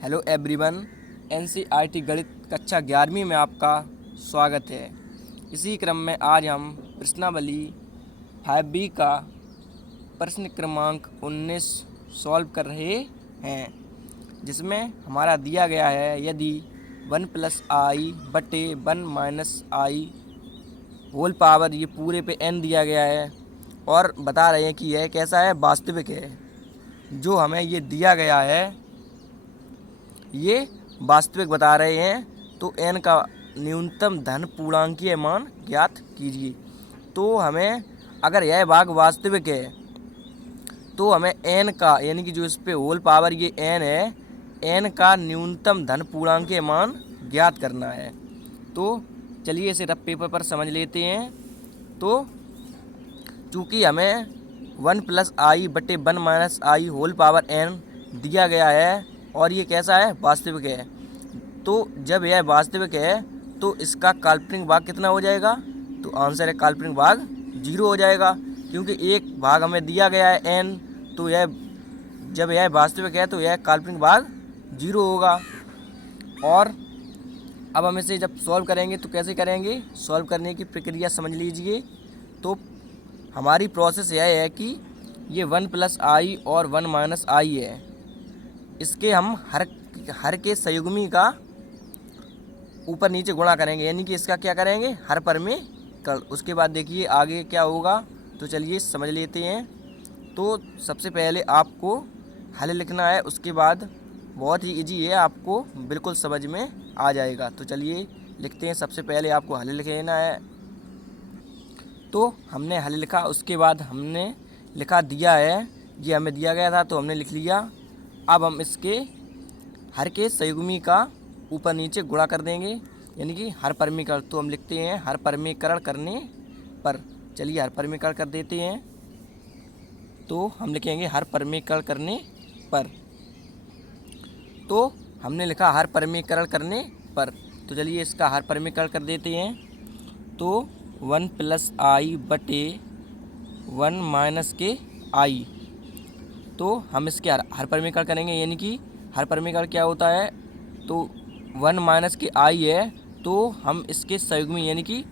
Hello everyone. NCERT गणित कक्षा 11वीं में आपका स्वागत है। इसी क्रम में आज हम प्रश्नावली 5B का प्रश्न क्रमांक 19 सॉल्व कर रहे हैं, जिसमें हमारा दिया गया है यदि 1 + i बटे 1 - i होल पावर, ये पूरे पे n दिया गया है और बता रहे हैं कि यह कैसा है, वास्तविक है। जो हमें ये दिया गया है ये वास्तविक बता रहे हैं, तो n का न्यूनतम धन पूर्णांकीय मान ज्ञात कीजिए। तो हमें अगर यह भाग वास्तविक है तो हमें n का, यानी कि जो इस पे होल पावर ये n है, n का न्यूनतम धन पूर्णांकीय मान ज्ञात करना है। तो चलिए इसे रफ पेपर पर समझ लेते हैं। तो चूँकि हमें 1 + i बटे 1 - i होल पावर n दिया गया है और ये कैसा है, वास्तविक है, तो जब यह वास्तविक है तो इसका काल्पनिक भाग कितना हो जाएगा, तो आंसर है काल्पनिक भाग 0 हो जाएगा। क्योंकि एक भाग हमें दिया गया है n, तो यह जब यह वास्तविक है तो यह काल्पनिक भाग 0 होगा। और अब हम इसे जब सॉल्व करेंगे तो कैसे करेंगे, सॉल्व करने की प्रक्रिया समझ लीजिए। तो हमारी प्रोसेस यह है कि ये 1 + i और 1 - i है, इसके हम हर के संयुग्मी का ऊपर नीचे गुणा करेंगे, यानी कि इसका क्या करेंगे, हर पर में कर। उसके बाद देखिए आगे क्या होगा, तो चलिए समझ लेते हैं। तो सबसे पहले आपको हल लिखना है, उसके बाद बहुत ही इजी है, आपको बिल्कुल समझ में आ जाएगा। तो चलिए लिखते हैं। सबसे पहले आपको हल लिख लेना है। तो हमने हल लिखा, उसके बाद हमने लिखा दिया है, ये हमें दिया गया था तो हमने लिख लिया। अब हम इसके हर के संयुग्मी का ऊपर नीचे गुणा कर देंगे, यानी कि हर परमीकरण। तो हम लिखते हैं हर परमीकरण करने पर। चलिए हर परमीकरण कर देते हैं। तो हम लिखेंगे हर परमीकरण करने पर। तो हमने लिखा हर परमीकरण करने पर, तो चलिए इसका हर परमीकरण कर देते हैं। तो 1 + i बटे 1 - i, तो हम इसके हर परमीकरण करेंगे, यानी कि हर परमीकरण क्या होता है, तो 1 - i है, तो हम इसके संयुग्मी, यानी कि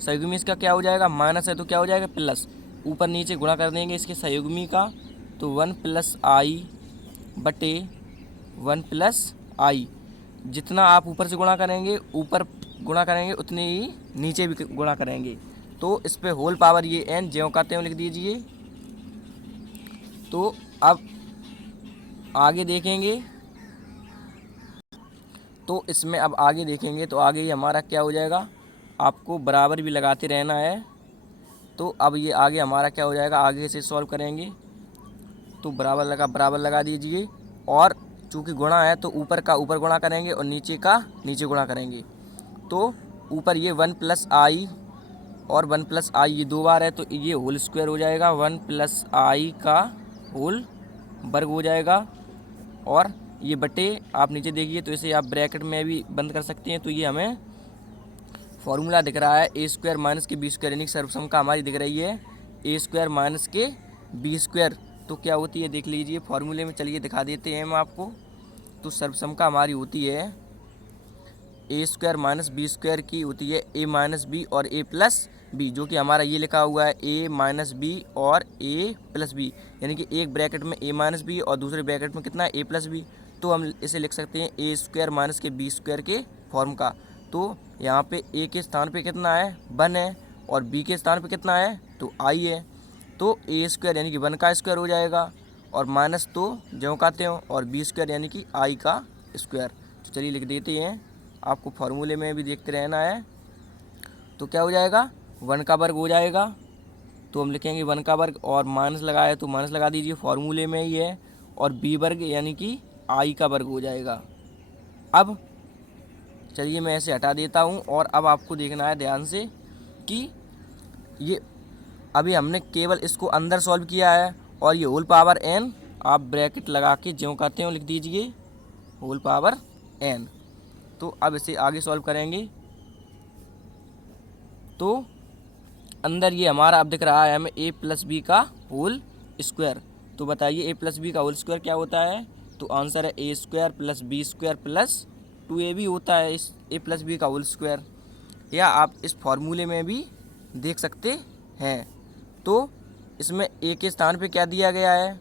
संयुग्मी इसका क्या हो जाएगा, माइनस है तो क्या हो जाएगा, प्लस। ऊपर नीचे गुणा कर देंगे इसके संयुग्मी का। तो 1 + i बटे 1 + i, जितना आप ऊपर से गुणा करेंगे, ऊपर गुणा करेंगे उतने ही नीचे भी गुणा करेंगे। तो इस पे होल पावर ये n ज्यों का त्यों लिख दीजिए। तो अब आगे देखेंगे, तो इसमें अब आगे देखेंगे तो आगे ही हमारा क्या हो जाएगा, आपको बराबर भी लगाते रहना है। तो अब ये आगे हमारा क्या हो जाएगा, आगे से सॉल्व करेंगे। तो बराबर लगा दीजिए, और चूँकि गुणा है तो ऊपर का ऊपर गुणा करेंगे और नीचे का नीचे गुणा करेंगे। तो ऊपर ये 1 + i और 1 + i ये 2 बार है, तो ये होल स्क्वायर हो जाएगा, 1 + i का होल वर्ग हो जाएगा। और ये बटे, आप नीचे देखिए तो इसे आप ब्रैकेट में भी बंद कर सकते हैं। तो ये हमें फॉर्मूला दिख रहा है a² - के b², यानी कि सर्वसमता हमारी दिख रही है a² - के b²। तो क्या होती है देख लीजिए फॉर्मूले में, चलिए दिखा देते हैं हम आपको। तो सर्वसमता हमारी होती है a² - b² की होती है a - b और a + b, जो कि हमारा ये लिखा हुआ है a - b और a + b, यानी कि एक ब्रैकेट में a - b और दूसरे ब्रैकेट में कितना है, a + b। तो हम इसे लिख सकते हैं a² - के b² के फॉर्म का। तो यहाँ पे a के स्थान पे कितना है, 1 है, और b के स्थान पे कितना है, तो i है। तो a² यानी कि 1 का स्क्वायर हो जाएगा, और माइनस तो ज्यों का त्यों, और b² यानी कि i का स्क्वायर। तो चलिए लिख देते हैं, आपको फार्मूले में भी देखते रहना है। तो क्या हो जाएगा, 1 का वर्ग हो जाएगा। तो हम लिखेंगे 1 का वर्ग, और माइनस लगाया तो माइनस लगा दीजिए, फार्मूले में ही है। और b वर्ग यानी कि i का वर्ग हो जाएगा। अब चलिए मैं ऐसे हटा देता हूँ, और अब आपको देखना है ध्यान से कि ये अभी हमने केवल इसको अंदर सॉल्व किया है, और ये होल पावर n आप ब्रैकेट लगा के ज्यों का त्यों लिख दीजिए, होल पावर n। तो अब इसे आगे सॉल्व करेंगे। तो अंदर ये हमारा अब दिख रहा है हमें a + b का होल स्क्वायर। तो बताइए a + b का होल स्क्वायर क्या होता है, तो आंसर है A square plus B square plus 2ab होता है इस ए प्लस बी का होल स्क्वायर। या आप इस फॉर्मूले में भी देख सकते हैं। तो इसमें ए के स्थान पे क्या दिया गया है,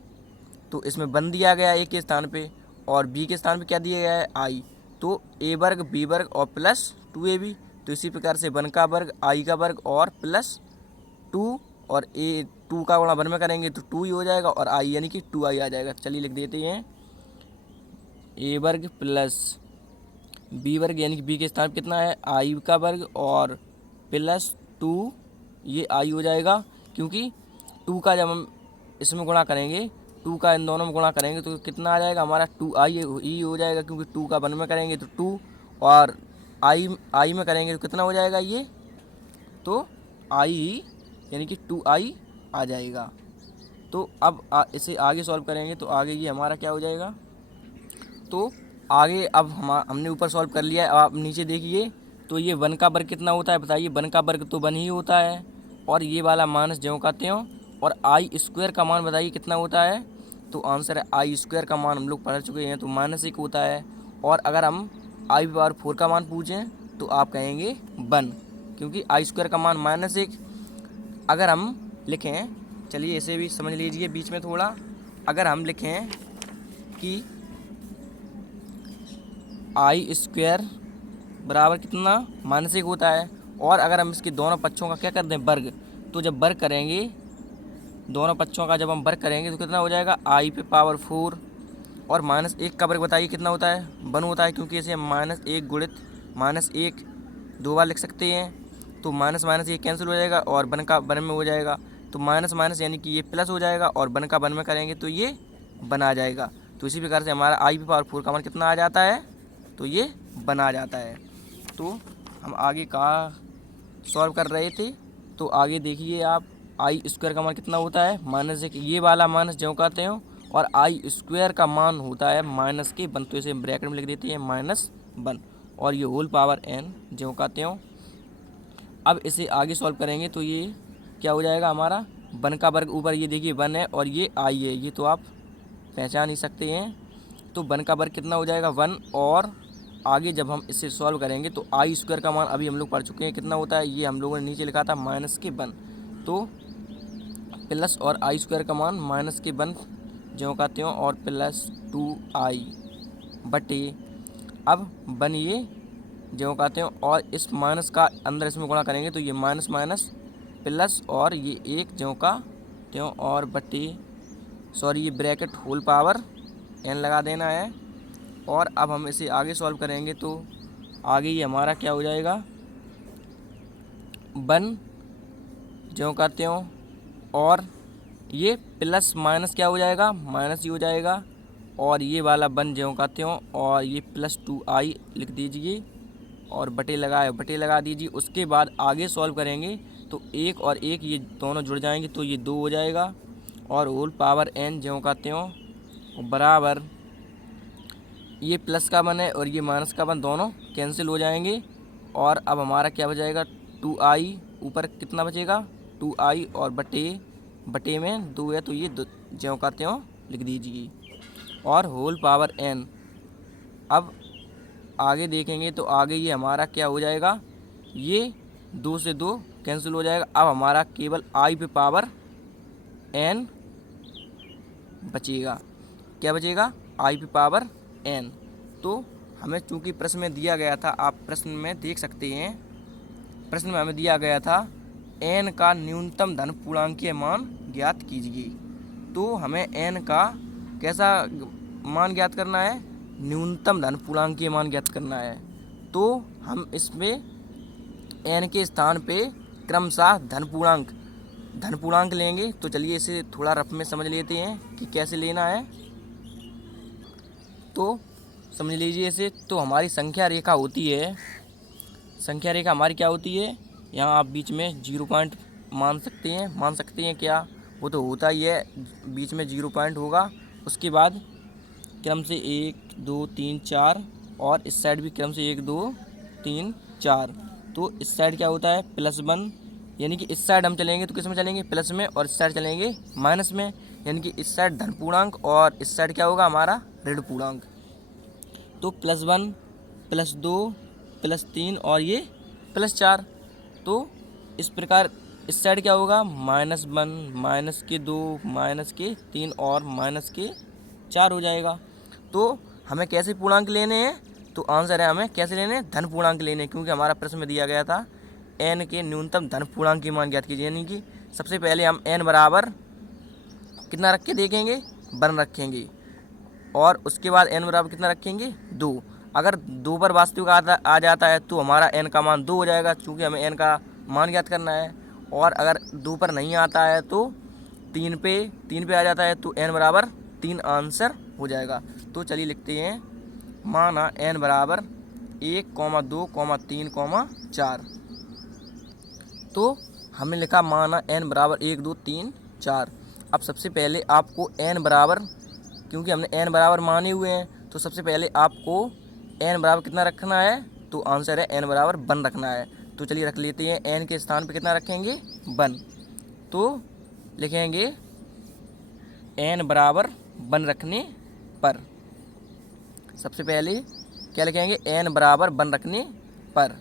तो इसमें 1 दिया गया है ए के स्थान पे, और बी के स्थान पे क्या दिया गया है आई। तो ए वर्ग बी वर्ग और प्लस 2ab। तो इसी प्रकार से 1 का वर्ग आई का वर्ग और प्लस 2, और ए 2 का गुणा 1 में करेंगे तो 2 ही हो जाएगा, और आई यानी कि 2i आ जाएगा। चलिए लिख देते हैं ए वर्ग प्लस बी वर्ग यानी कि बी के स्थान पर कितना है आई का वर्ग और प्लस 2, ये आई हो जाएगा, क्योंकि 2 का जब हम इसमें गुणा करेंगे, 2 का इन दोनों में गुणा करेंगे तो कितना आ जाएगा हमारा 2i ही हो जाएगा, क्योंकि 2 का 1 में करेंगे तो 2, और आई में करेंगे तो कितना हो जाएगा ये, तो आई ही यानी कि 2i आ जाएगा। तो अब इसे आगे सॉल्व करेंगे तो आगे ये हमारा क्या हो जाएगा। तो आगे अब हमने ऊपर सॉल्व कर लिया है। अब आप नीचे देखिए तो ये 1 का वर्ग कितना होता है बताइए। 1 का वर्ग तो 1 ही होता है, और ये वाला माइनस ज्यों का त्यों, और आई स्क्वायर का मान बताइए कितना होता है। तो आंसर है आई स्क्वायर का मान हम लोग पढ़ चुके हैं, तो -1 होता है। और अगर हम आई पावर 4 का मान पूछें तो आप कहेंगे 1, क्योंकि आई स्क्वायर का मान -1। अगर हम लिखें, चलिए इसे भी समझ लीजिए बीच में थोड़ा, अगर हम लिखें कि आई स्क्वायर बराबर कितना -1 होता है, और अगर हम इसके दोनों पक्षों का क्या कर दें वर्ग, तो जब वर्ग करेंगे दोनों पक्षों का जब हम वर्ग करेंगे तो कितना हो जाएगा आई पे पावर 4, और -1 का वर्ग बताइए कितना होता है 1 होता है, क्योंकि इसे हम -1 गुणित -1 2 बार लिख सकते हैं। तो माइनस माइनस ये कैंसिल हो जाएगा और 1 का 1 में हो जाएगा, तो माइनस माइनस यानी कि ये प्लस हो जाएगा, और 1 का 1 में करेंगे तो ये 1 आ जाएगा। तो इसी प्रकार से हमारा आई पे पावर 4 का मान कितना आ जाता है, तो ये 1 आ जाता है। तो हम आगे का सॉल्व कर रहे थे, तो आगे देखिए आप, आई स्क्वायर का मान कितना होता है -1, ये वाला माइनस जो कहते हो, और आई स्क्वायर का मान होता है -1, तो इसे ब्रैकेट में लिख देते हैं -1, और ये होल पावर n जो कहते हो। अब इसे आगे सॉल्व करेंगे तो ये क्या हो जाएगा हमारा 1 का वर्ग, ऊपर ये देखिए 1 है और ये आई है, ये तो आप पहचान ही सकते हैं। तो 1 का वर्ग कितना हो जाएगा 1, और आगे जब हम इसे सॉल्व करेंगे तो आई स्क्वायर का मान अभी हम लोग पढ़ चुके हैं कितना होता है, ये हम लोगों ने नीचे लिखा था -1, तो प्लस और आई स्क्वायर का मान -1 जो कहते हो, और प्लस 2i बटे, अब 1 ये जो कहते हो, और इस माइनस का अंदर इसमें गुणा करेंगे तो ये माइनस माइनस प्लस, और ये 1 जो का त्यों, और बटे सॉरी ये ब्रैकेट होल पावर n लगा देना है। और अब हम इसे आगे सॉल्व करेंगे तो आगे ये हमारा क्या हो जाएगा 1 जो कहते हो, और ये प्लस माइनस क्या हो जाएगा माइनस ही हो जाएगा, और ये वाला 1 जो कहते हो, और ये प्लस 2i लिख दीजिए, और बटे लगा दीजिए। उसके बाद आगे सॉल्व करेंगे तो 1 और 1 ये दोनों जुड़ जाएंगे तो ये 2 हो जाएगा, और होल पावर n जो कहते हो बराबर, ये प्लस का 1 है और ये माइनस का 1 दोनों कैंसिल हो जाएंगे। और अब हमारा क्या बचेगा 2i, ऊपर कितना बचेगा 2i, और बटे में 2 है तो ये जो कहते हो लिख दीजिए, और होल पावर n। अब आगे देखेंगे तो आगे ये हमारा क्या हो जाएगा, ये 2 से 2 कैंसिल हो जाएगा। अब हमारा केवल आई पे पावर n बचेगा, क्या बचेगा आई पे पावर n। तो हमें चूँकि प्रश्न में दिया गया था, आप प्रश्न में देख सकते हैं, प्रश्न में हमें दिया गया था n का न्यूनतम धन पूर्णांकीय मान ज्ञात कीजिए। तो हमें n का कैसा मान ज्ञात करना है, न्यूनतम धन पूर्णांकीय मान ज्ञात करना है। तो हम इसमें n के स्थान पे क्रमशः धन पूर्णांक लेंगे। तो चलिए इसे थोड़ा रफ में समझ लेते हैं कि कैसे लेना है, तो समझ लीजिए इसे। तो हमारी संख्या रेखा होती है, संख्या रेखा हमारी क्या होती है, यहाँ आप बीच में 0 पॉइंट मान सकते हैं क्या, वो तो होता ही है, बीच में 0 पॉइंट होगा। उसके बाद क्रम से 1 2 3 4, और इस साइड भी क्रम से 1 2 3 4। तो इस साइड क्या होता है +1, यानी कि इस साइड हम चलेंगे तो किस में चलेंगे प्लस में, और इस साइड चलेंगे माइनस में, यानी कि इस साइड धन पूर्णांक और इस साइड क्या होगा हमारा ऋण पूर्णांक। तो +1 +2 +3 और ये +4। तो इस प्रकार इस साइड क्या होगा, -1 -2 -3 और -4 हो जाएगा। तो हमें कैसे पूर्णांक लेने हैं, तो आंसर है हमें कैसे लेने हैं, धन पूर्णांक लेने हैं, क्योंकि हमारा प्रश्न में दिया गया था n के न्यूनतम धन पूर्णांक की मान ज्ञात कीजिए। यानी कि सबसे पहले हम n बराबर कितना रख के देखेंगे, 1 रखेंगे, और उसके बाद n बराबर कितना रखेंगे, 2। अगर 2 पर वास्तविक आ जाता है तो हमारा n का मान 2 हो जाएगा, क्योंकि हमें n का मान ज्ञात करना है। और अगर 2 पर नहीं आता है तो 3 पे आ जाता है तो n बराबर 3 आंसर हो जाएगा। तो चलिए लिखते हैं, माना n बराबर 1, 2, 3, 4। तो हमने लिखा माना n बराबर 1, 2, 3, 4। अब सबसे पहले आपको n बराबर, क्योंकि हमने n बराबर माने हुए हैं, तो सबसे पहले आपको n बराबर कितना रखना है, तो आंसर है n बराबर 1 रखना है। तो चलिए रख लेते हैं, n के स्थान पे कितना रखेंगे, 1। तो लिखेंगे n बराबर 1 रखने पर, सबसे पहले क्या लिखेंगे, n बराबर 1 रखने पर।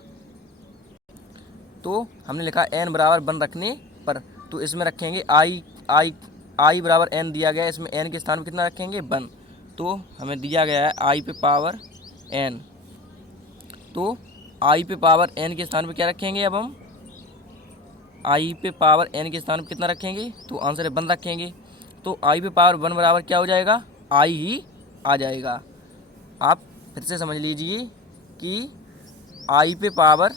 तो हमने लिखा n बराबर 1 रखने पर, तो इसमें रखेंगे i बराबर n दिया गया है, इसमें n के स्थान पर कितना रखेंगे, 1। तो हमें दिया गया है i पे पावर n, तो i पे पावर n के स्थान पर क्या रखेंगे, अब हम i पे पावर n के स्थान पर कितना रखेंगे, तो आंसर है 1 रखेंगे। तो i पे पावर 1 बराबर क्या हो जाएगा, i ही आ जाएगा। आप फिर से समझ लीजिए कि i पे पावर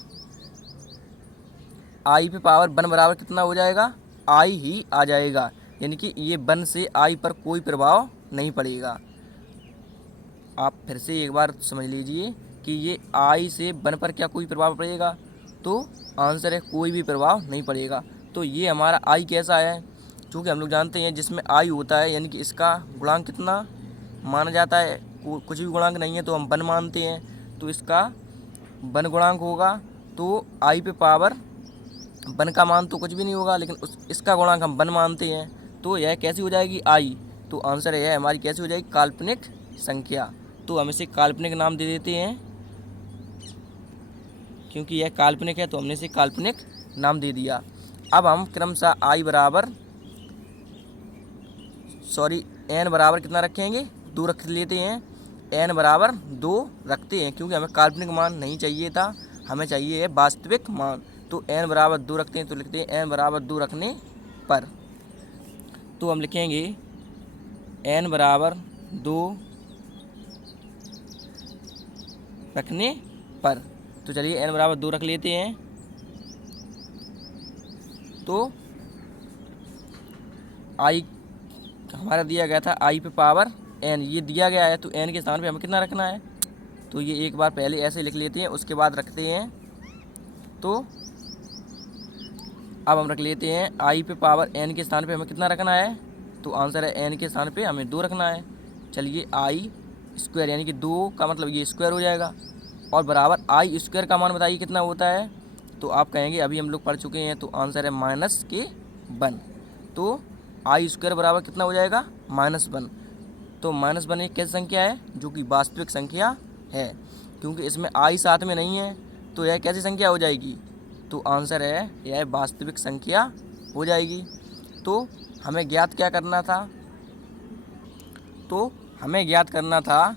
1 बराबर कितना हो जाएगा, i ही आ जाएगा। यानी कि ये 1 से i पर कोई प्रभाव नहीं पड़ेगा। आप फिर से एक बार समझ लीजिए कि ये i से 1 पर क्या कोई प्रभाव पड़ेगा, तो आंसर है कोई भी प्रभाव नहीं पड़ेगा। तो ये हमारा i कैसा है, क्योंकि हम लोग जानते हैं जिसमें i होता है यानी कि इसका गुणांक कितना माना जाता है, कुछ भी गुणांक नहीं है तो हम 1 मानते हैं, तो इसका 1 गुणांक होगा। तो i पे पावर 1 का मान तो कुछ भी नहीं होगा, लेकिन इसका गुणांक हम 1 मानते हैं, तो यह कैसी हो जाएगी, i। तो आंसर है हमारी कैसी हो जाएगी, काल्पनिक संख्या। तो हम इसे काल्पनिक नाम दे देते हैं, क्योंकि यह काल्पनिक है तो हमने इसे काल्पनिक नाम दे दिया। अब हम क्रमशः n बराबर कितना रखेंगे, 2 रख लेते हैं, n बराबर 2 रखते हैं, क्योंकि हमें काल्पनिक मान नहीं चाहिए था, हमें चाहिए है वास्तविक मान। तो n बराबर 2 रखते हैं, तो लिखते हैं n बराबर 2 रखने पर। तो हम लिखेंगे n बराबर 2 रखने पर। तो चलिए n बराबर 2 रख लेते हैं। तो i हमारा दिया गया था i पे पावर n, ये दिया गया है, तो n के स्थान पे हमें कितना रखना है, तो ये एक बार पहले ऐसे लिख लेते हैं, उसके बाद रखते हैं। तो अब हम रख लेते हैं i पे पावर n के स्थान पे हमें कितना रखना है, तो आंसर है n के स्थान पे हमें 2 रखना है। चलिए i स्क्वायर, यानी कि 2 का मतलब ये स्क्वायर हो जाएगा, और बराबर i स्क्वायर का मान बताइए कितना होता है, तो आप कहेंगे अभी हम लोग पढ़ चुके हैं, तो आंसर है -1। तो i स्क्वायर बराबर कितना हो जाएगा, -1। तो -1 एक कैसी संख्या है, जो कि वास्तविक संख्या है, क्योंकि इसमें i साथ में नहीं है, तो यह कैसी संख्या हो जाएगी, तो आंसर है यह वास्तविक संख्या हो जाएगी। तो हमें ज्ञात क्या करना था, तो हमें ज्ञात करना था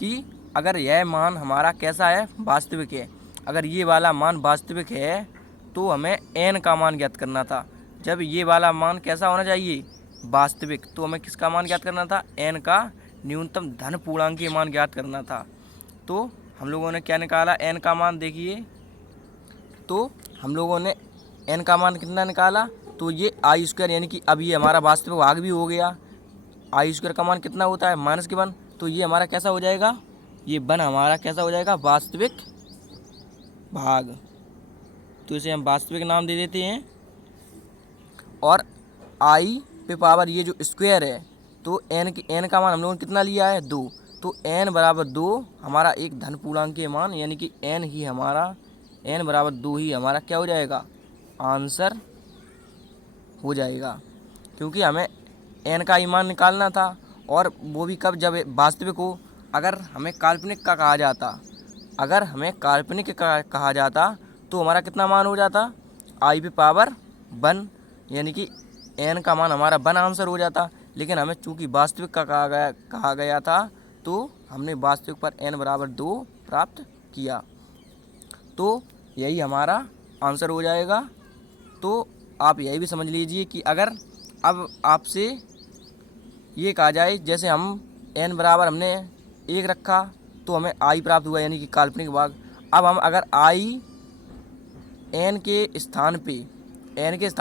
कि अगर यह मान हमारा कैसा है, वास्तविक है, अगर ये वाला मान वास्तविक है तो हमें n का मान ज्ञात करना था। जब ये वाला मान कैसा होना चाहिए, वास्तविक, तो हमें किसका मान ज्ञात करना था, n का न्यूनतम धन पूर्णांकीय मान ज्ञात करना था। तो हम लोगों ने क्या निकाला, n का मान देखिए, तो हम लोगों ने n का मान कितना निकाला, तो ये i स्क्वायर, यानी कि अब ये हमारा वास्तविक भाग भी हो गया। i स्क्वायर का मान कितना होता है, -1, तो ये हमारा कैसा हो जाएगा, ये 1 हमारा कैसा हो जाएगा, वास्तविक भाग। तो इसे हम वास्तविक नाम दे देते हैं। और i पे पावर ये जो स्क्वायर है, तो n का मान हम लोगों ने कितना लिया है, 2। तो n बराबर 2 हमारा एक धन पूर्णांकीय मान, यानी कि n बराबर 2 ही हमारा क्या हो जाएगा, आंसर हो जाएगा, क्योंकि हमें n का ही मान निकालना था और वो भी कब, जब वास्तविक हो। अगर हमें काल्पनिक का कहा जाता, अगर हमें काल्पनिक का कहा जाता तो हमारा कितना मान हो जाता, आई पे पावर 1, यानी कि एन का मान हमारा 1 आंसर हो जाता। लेकिन हमें चूंकि वास्तविक का कहा गया था तो हमने वास्तविक पर एन बराबर 2 प्राप्त किया, तो यही हमारा आंसर हो जाएगा। तो आप यही भी समझ लीजिए कि अगर अब आपसे ये कहा जाए, जैसे हम एन बराबर हमने 1 रखा तो हमें आई प्राप्त हुआ, यानी कि काल्पनिक भाग। अब हम अगर आई एन के स्थान पे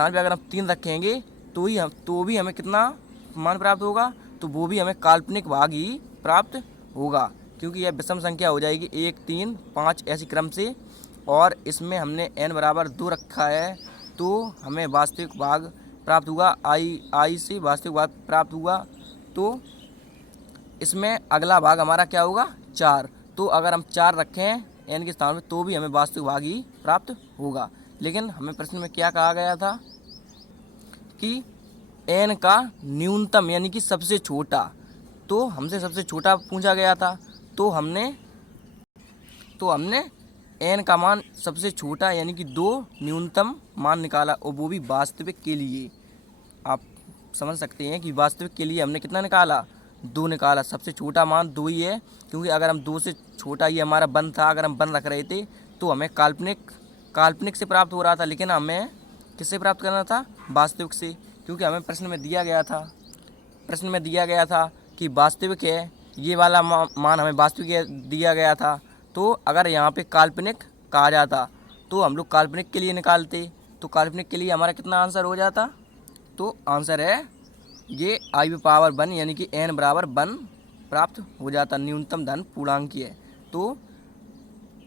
अगर हम 3 रखेंगे तो भी हमें कितना मान प्राप्त होगा, तो वो भी हमें काल्पनिक भाग ही प्राप्त होगा, क्योंकि यह विषम संख्या हो जाएगी 1, 3, 5 ऐसी क्रम से। और इसमें हमने n बराबर 2 रखा है तो हमें वास्तविक भाग प्राप्त हुआ, आई से वास्तविक भाग प्राप्त हुआ। तो इसमें अगला भाग हमारा क्या होगा, 4। तो अगर हम 4 रखें n के स्थान में तो भी हमें वास्तविक भाग ही प्राप्त होगा। लेकिन हमें प्रश्न में क्या कहा गया था कि n का न्यूनतम यानी कि सबसे छोटा, तो हमसे सबसे छोटा पूछा गया था। तो हमने n का मान सबसे छोटा यानी कि 2 न्यूनतम मान निकाला, और वो भी वास्तविक के लिए। आप समझ सकते हैं कि वास्तविक के लिए हमने कितना निकाला, 2 निकाला। सबसे छोटा मान 2 ही है, क्योंकि अगर हम 2 से छोटा ही हमारा 1 था, अगर हम 1 रख रहे थे तो हमें काल्पनिक से प्राप्त हो रहा था, लेकिन हमें किससे प्राप्त करना था, वास्तविक से। क्योंकि हमें प्रश्न में दिया गया था कि वास्तविक है, ये वाला मान हमें वास्तविक दिया गया था। तो अगर यहाँ पे काल्पनिक कहा जाता तो हम लोग काल्पनिक के लिए निकालते, तो काल्पनिक के लिए हमारा कितना आंसर हो जाता, तो आंसर है ये आई पे पावर 1 यानी कि n बराबर 1 प्राप्त हो जाता, न्यूनतम धन पूर्णांकीय है।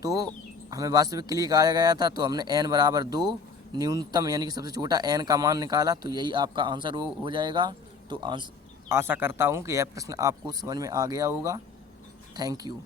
तो हमें वास्तविक के लिए कहा गया था, तो हमने n बराबर 2 न्यूनतम यानी कि सबसे छोटा n का मान निकाला, तो यही आपका आंसर हो जाएगा। तो आशा करता हूँ कि यह प्रश्न आपको समझ में आ गया होगा। Thank you.